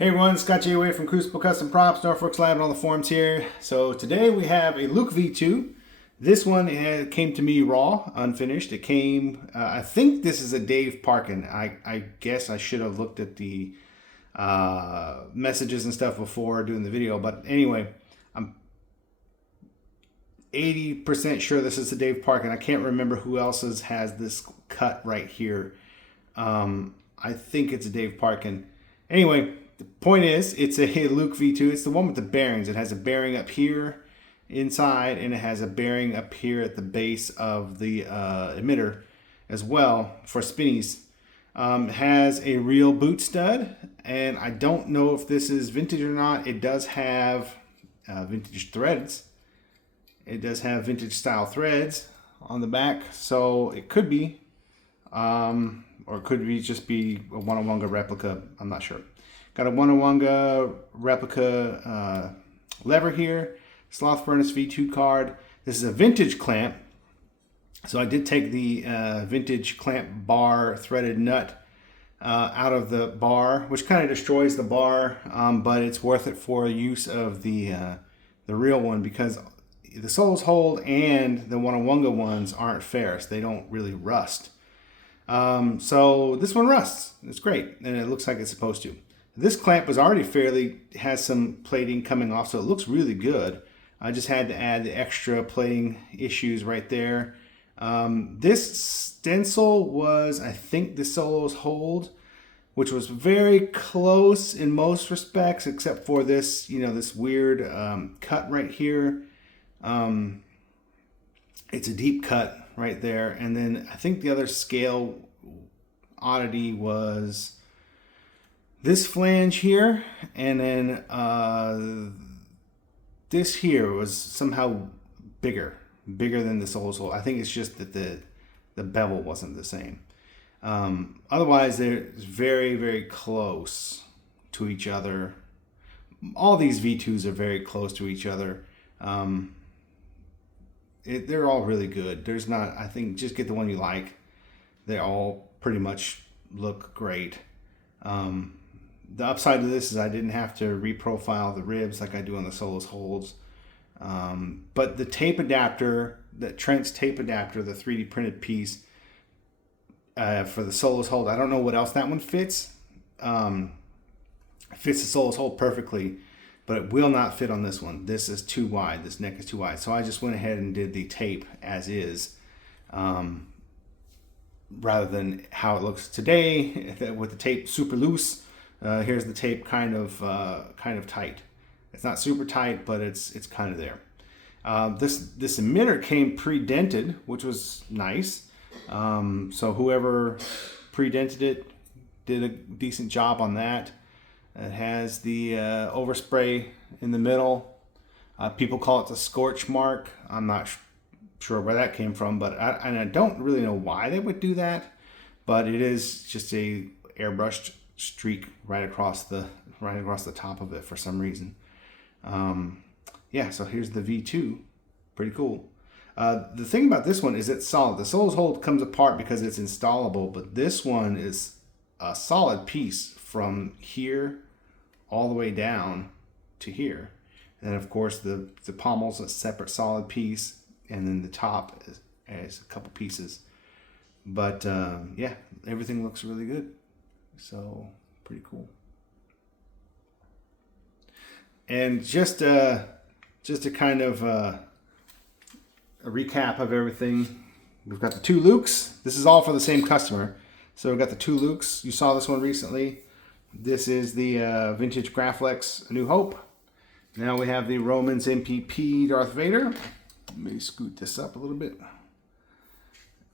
Hey everyone, Scott J. Away from Crucible Custom Props, Norfolk Lab, and all the forums here. So today we have a Luke V2. This one came to me raw, unfinished. It came, I think this is a Dave Parkin. I guess I should have looked at the messages and stuff before doing the video. But anyway, I'm 80% sure this is a Dave Parkin. I can't remember who else has this cut right here. I think it's a Dave Parkin. Anyway, the point is, it's a Luke V2. It's the one with the bearings. It has a bearing up here inside, and it has a bearing up here at the base of the emitter as well for spinnies. Has a real boot stud, and I don't know if this is vintage or not. It does have vintage threads. It does have vintage style threads on the back, so it could be, or it could be just be a Onawanga replica. I'm not sure. Got a Onawanga replica lever here, Sloth Furnace V2 card. This is a vintage clamp. So I did take the vintage clamp bar threaded nut out of the bar, which kind of destroys the bar, but it's worth it for use of the real one because the Solos Hold and the Onawanga ones aren't ferrous. They don't really rust. So this one rusts. It's great, and it looks like it's supposed to. This clamp was already has some plating coming off, so it looks really good. I just had to add the extra plating issues right there. This stencil was, I think, the Solos Hold, which was very close in most respects, except for this, this weird cut right here. It's a deep cut right there. And then I think the other scale oddity was this flange here, and then this here was somehow bigger than the Solos Hold. I think it's just that the bevel wasn't the same. Otherwise, they're very, very close to each other. All these V2s are very close to each other. They're all really good. There's not, I think, just get the one you like. They all pretty much look great. The upside to this is I didn't have to reprofile the ribs like I do on the Solos Holds. But the tape adapter, the Trent's tape adapter, the 3D printed piece for the Solos Hold, I don't know what else that one fits. It fits the Solos Hold perfectly, but it will not fit on this one. This is too wide. This neck is too wide. So I just went ahead and did the tape as is, rather than how it looks today with the tape super loose. Here's the tape kind of tight. It's not super tight, but it's kind of there. This emitter came pre-dented, which was nice. So whoever pre-dented it did a decent job on that. It has the overspray in the middle. People call it the scorch mark. I'm not sure where that came from, but I don't really know why they would do that. But it is just a airbrushed streak right across the top of it for some reason. Yeah, so here's the V2. Pretty cool. The thing about this one is it's solid. The Solos Hold comes apart because it's installable, but this one is a solid piece from here all the way down to here. And of course the pommel's a separate solid piece, and then the top is a couple pieces. But yeah, everything looks really good. So pretty cool. And just a kind of a recap of everything. We've got the two Lukes. This is all for the same customer. So we've got the two Lukes. You saw this one recently. This is the vintage Graflex A New Hope. Now we have the Romans MPP Darth Vader. Let me scoot this up a little bit.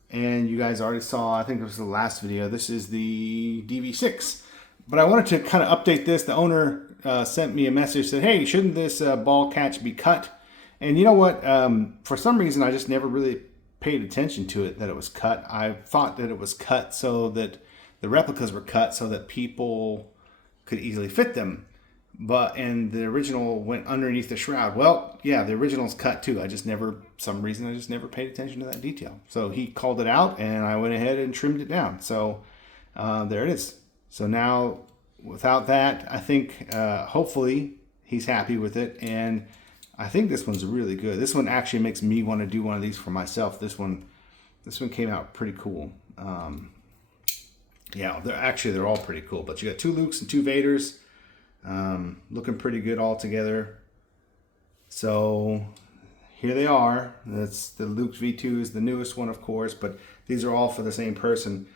And you guys already saw, I think it was the last video, this is the DV6. But I wanted to kind of update this. The owner sent me a message, said, hey, shouldn't this ball catch be cut? And you know what? For some reason, I just never really paid attention to it, that it was cut. I thought that it was cut so that the replicas were cut so that people could easily fit them. And the original went underneath the shroud. Well, yeah, the original's cut too. I just never paid attention to that detail. So he called it out, and I went ahead and trimmed it down. So there it is. So now without that, I think hopefully he's happy with it. And I think this one's really good. This one actually makes me want to do one of these for myself. This one came out pretty cool. Yeah, they're all pretty cool. But you got 2 Lukes and 2 Vaders, looking pretty good all together. So here they are. That's the Luke V2 is the newest one, of course, but these are all for the same person.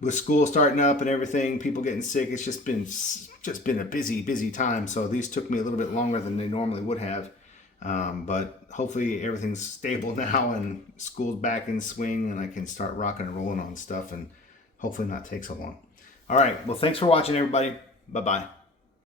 With school starting up and everything, people getting sick, it's just been a busy time. So these took me a little bit longer than they normally would have. But hopefully everything's stable now and school's back in swing and I can start rocking and rolling on stuff and hopefully not take so long. All right. Well, thanks for watching, everybody. Bye-bye.